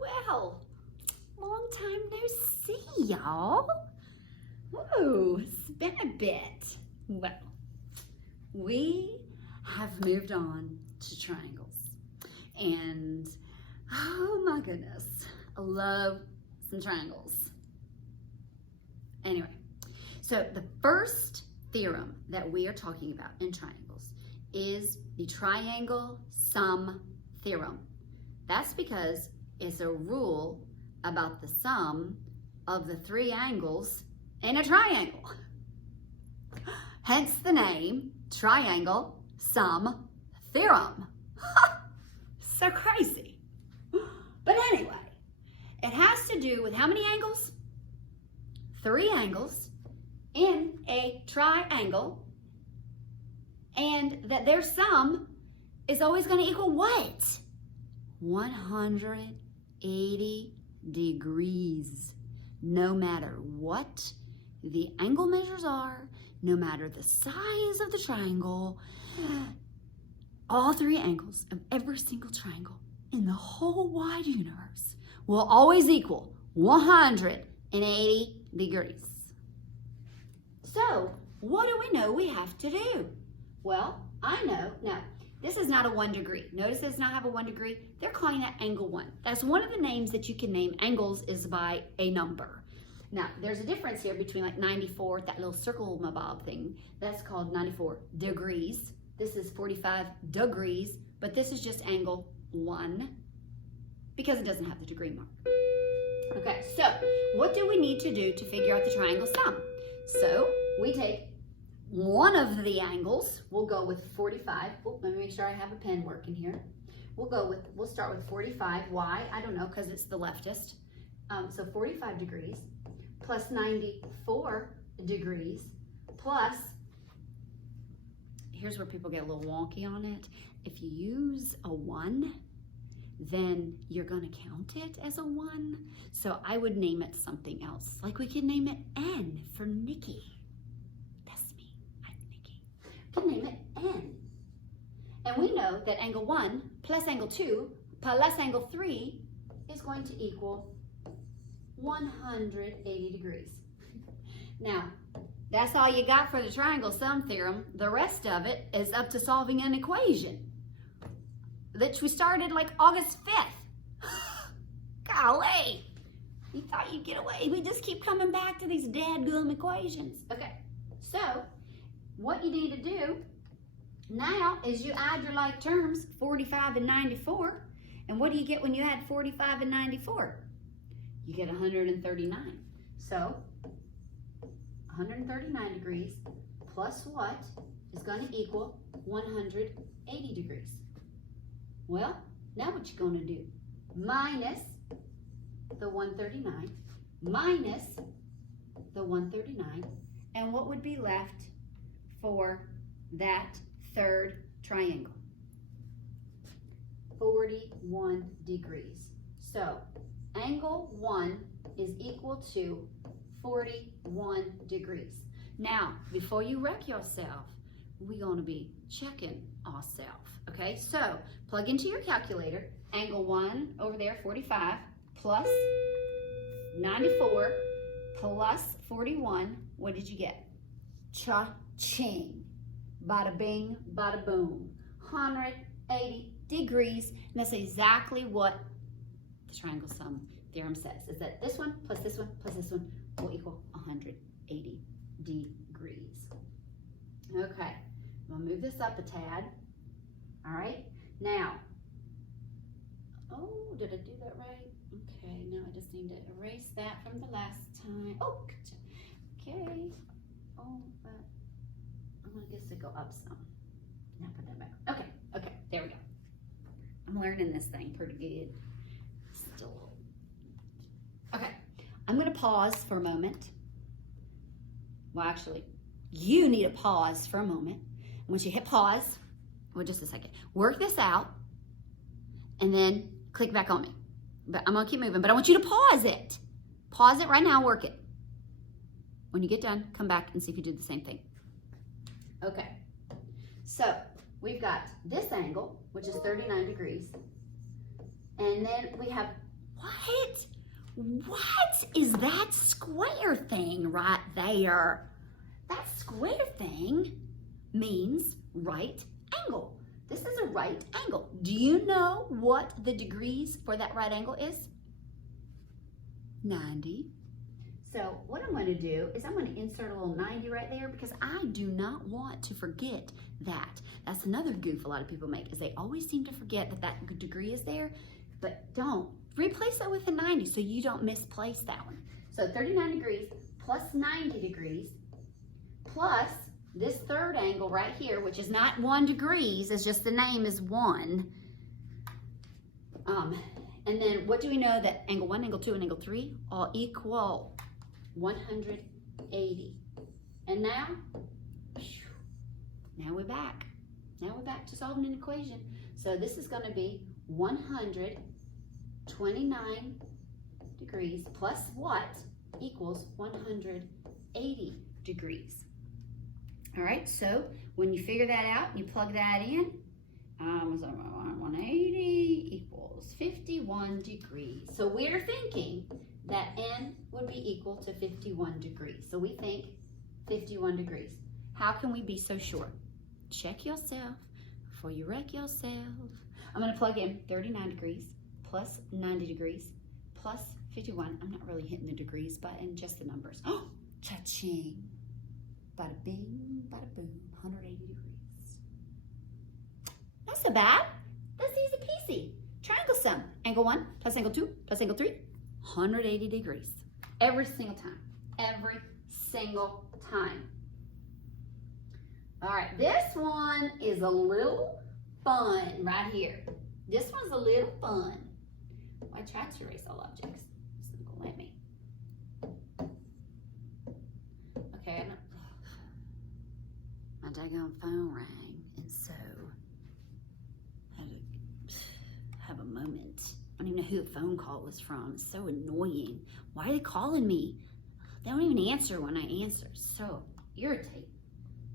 Well, long time no see, y'all. Whoa, it's been a bit. Well, we have moved on to triangles. And, oh my goodness, I love some triangles. Anyway, so the first theorem that we are talking about in triangles is the triangle sum theorem. That's because it's a rule about the sum of the three angles in a triangle. Hence the name triangle sum theorem. So crazy. But anyway, it has to do with how many angles? Three angles in a triangle, and that their sum is always going to equal what? 180 degrees. No matter what the angle measures are, no matter the size of the triangle, all three angles of every single triangle in the whole wide universe will always equal 180 degrees. So, what do we know we have to do? Well, I know. Now, this is not a 1 degree. Notice it does not have a 1 degree. They're calling that angle 1. That's one of the names that you can name angles is by a number. Now, there's a difference here between like 94, that little circle mabob thing. That's called 94 degrees. This is 45 degrees, but this is just angle 1 because it doesn't have the degree mark. Okay, so what do we need to do to figure out the triangle sum? So we take one of the angles. We'll go with 45. Oh, let me make sure I have a pen working here. We'll start with 45. Why? I don't know, because it's the leftist. So 45 degrees plus 94 degrees plus, here's where people get a little wonky on it. If you use a 1, then you're going to count it as a 1. So I would name it something else. Like we could name it N for Nikki. That's me. I'm Nikki. We'll name it N. And we know that angle 1 plus angle 2 plus angle 3 is going to equal 180 degrees. Now, that's all you got for the triangle sum theorem. The rest of it is up to solving an equation, which we started like August 5th. Golly, you thought you'd get away. We just keep coming back to these dadgum equations. Okay, so what you need to do now is you add your like terms, 45 and 94. And what do you get when you add 45 and 94? You get 139. So 139 degrees plus what is going to equal 180 degrees? Well, now what you're going to do? Minus the 139, minus the 139, and what would be left for that third triangle? 41 degrees. So, angle 1 is equal to 41 degrees. Now, before you wreck yourself, we're going to be checking ourselves. Okay, so plug into your calculator. Angle 1 over there, 45, plus 94, plus 41. What did you get? Cha-ching. Bada bing, bada boom. 180 degrees. And that's exactly what the triangle sum theorem says. Is that this one plus this one plus this one will equal 180 degrees. Okay, I'm gonna move this up a tad. All right, now, oh, did I do that right? Okay, now I just need to erase that from the last time. Oh, gotcha. Okay. Oh, but I'm gonna guess it go up some. Now put that back. Okay, there we go. I'm learning this thing pretty good. Still. Okay, I'm gonna pause for a moment. Well, actually, you need to pause for a moment. Once you hit pause, well, just a second, work this out, and then click back on me. But I'm gonna keep moving, but I want you to pause it. Pause it right now, work it. When you get done, come back and see if you did the same thing. Okay, so we've got this angle, which is 39 degrees, and then we have What? What is that square thing right there? That square thing means right angle. This is a right angle. Do you know what the degrees for that right angle is? 90. So what I'm going to do is I'm going to insert a little 90 right there because I do not want to forget that. That's another goof a lot of people make, is they always seem to forget that that degree is there, but don't. Replace that with a 90 so you don't misplace that one. So 39 degrees plus 90 degrees plus this third angle right here, which is not 1 degrees, it's just the name is 1. And then what do we know that angle 1, angle 2, and angle 3 all equal 180. And now we're back. Now we're back to solving an equation. So this is going to be 129 degrees plus what equals 180 degrees. All right, so when you figure that out and you plug that in, 180 equals 51 degrees. So we're thinking that n would be equal to 51 degrees. So we think 51 degrees. How can we be so sure? Check yourself before you wreck yourself. I'm going to plug in 39 degrees plus 90 degrees plus 51. I'm not really hitting the degrees button, just the numbers. Oh, cha-ching. Bada bing, bada boom, 180 degrees. Not so bad. That's easy peasy. Triangle sum. Angle 1 plus angle 2 plus angle 3, 180 degrees. Every single time. Every single time. All right, this one is a little fun right here. This one's a little fun. I tried to erase all objects. It's not gonna let me. Okay, my daggone phone rang, and so I had to have a moment. I don't even know who the phone call was from. It's so annoying. Why are they calling me? They don't even answer when I answer. So irritating.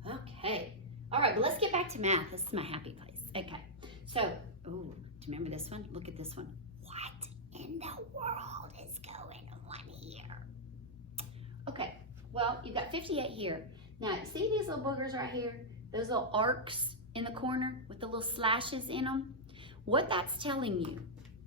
Okay. All right, but let's get back to math. This is my happy place. Okay. So, do you remember this one? Look at this one. What in the world is going on here? Okay. Well, you've got 58 here. Now, see these little boogers right here? Those little arcs in the corner with the little slashes in them? What that's telling you,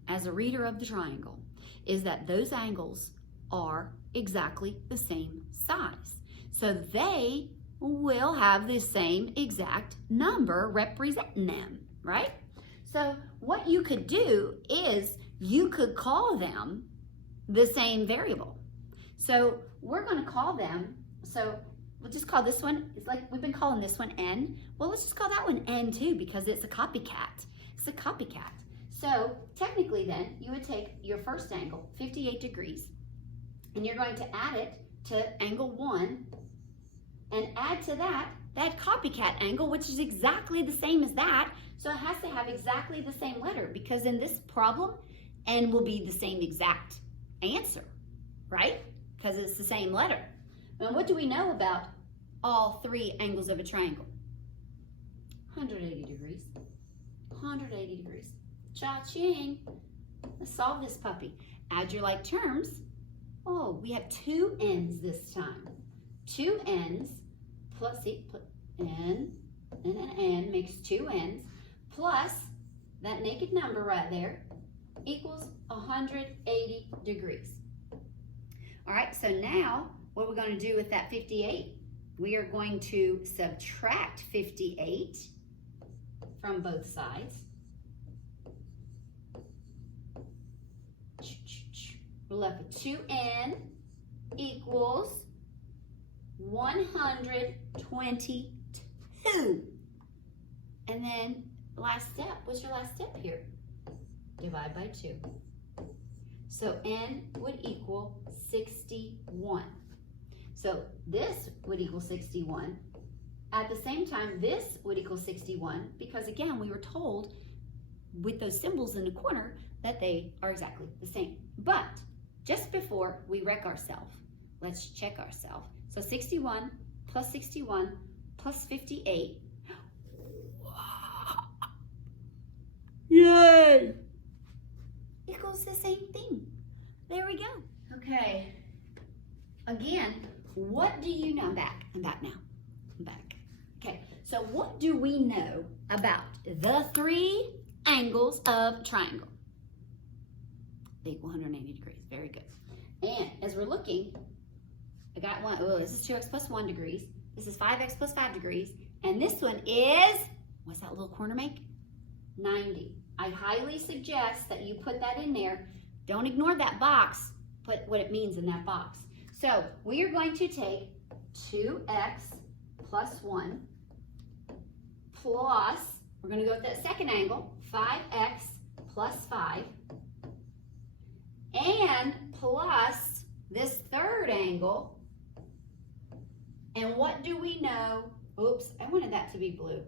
as a reader of the triangle, is that those angles are exactly the same size. So they will have the same exact number representing them, right? So what you could do is you could call them the same variable. So we're going to call them, so we'll just call this one, it's like we've been calling this one n. Well, let's just call that one n too because it's a copycat. It's a copycat. So technically then, you would take your first angle, 58 degrees, and you're going to add it to angle 1 and add to that copycat angle, which is exactly the same as that. So it has to have exactly the same letter because in this problem, n will be the same exact answer, right? Because it's the same letter. And what do we know about all 3 angles of a triangle? 180 degrees. 180 degrees. Cha-ching. Let's solve this puppy. Add your like terms. Oh, we have 2 n's this time. 2 n's plus, see, put n and an n makes 2 n's plus that naked number right there equals 180 degrees. All right, so now what we're going to do with that 58, we are going to subtract 58 from both sides. We're left with 2n equals 122. And then last step, what's your last step here? Divide by 2. So n would equal 61. So this would equal 61. At the same time, this would equal 61 because again, we were told with those symbols in the corner that they are exactly the same. But just before we wreck ourselves, let's check ourselves. So 61 plus 61 plus 58. Yay! equals the same thing. There we go. Okay. Again, what do you know? I'm back now. I'm back. Okay, so what do we know about the three angles of a triangle? They equal 180 degrees. Very good. And as we're looking, I got one. Oh, this is 2x plus 1 degrees. This is 5x plus 5 degrees. And this one is, what's that little corner make? 90. I highly suggest that you put that in there. Don't ignore that box. Put what it means in that box. So we are going to take 2x plus 1 plus, we're going to go with that second angle, 5x plus 5, and plus this third angle. And what do we know? Oops, I wanted that to be blue.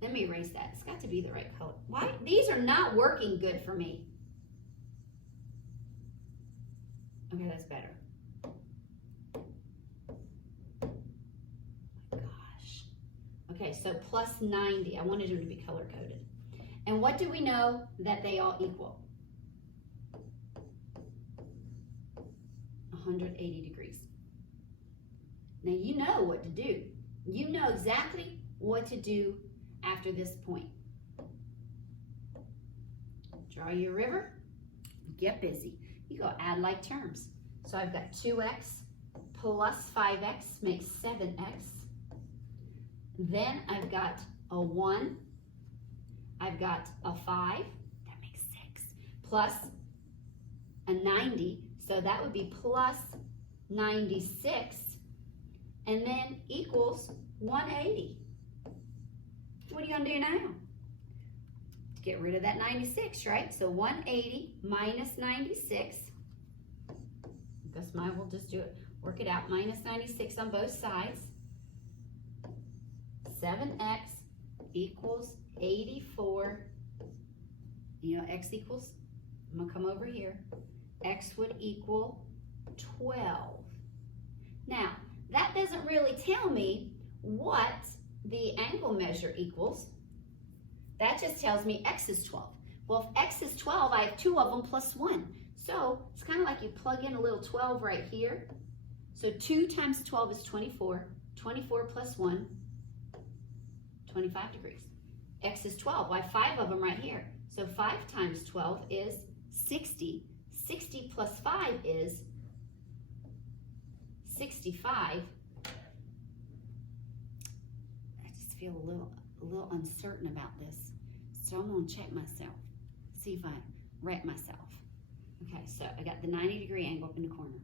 Let me erase that. It's got to be the right color. Why? These are not working good for me. Okay, that's better. Okay, so plus 90. I wanted them to be color-coded. And what do we know that they all equal? 180 degrees. Now you know what to do. You know exactly what to do after this point. Draw your river. Get busy. You go add like terms. So I've got 2x plus 5x makes 7x. Then I've got a 1, I've got a 5, that makes 6, plus a 90, so that would be plus 96, and then equals 180. What are you going to do now? Get rid of that 96, right? So 180 minus 96, I guess we'll just do it, work it out, minus 96 on both sides. 7x equals 84. You know, x equals, I'm going to come over here. X would equal 12. Now, that doesn't really tell me what the angle measure equals. That just tells me x is 12. Well, if x is 12, I have two of them plus 1. So it's kind of like you plug in a little 12 right here. So 2 times 12 is 24. 24 plus 1. 25 degrees. X is 12. Why 5 of them right here? So 5 times 12 is 60. 60 plus 5 is 65. I just feel a little uncertain about this. So I'm going to check myself. See if I wreck myself. Okay, so I got the 90-degree angle up in the corner.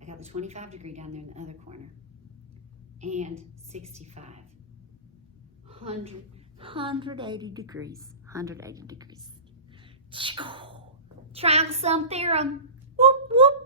I got the 25-degree down there in the other corner. And 65. 180 degrees. 180 degrees. Triangle sum theorem. Whoop, whoop.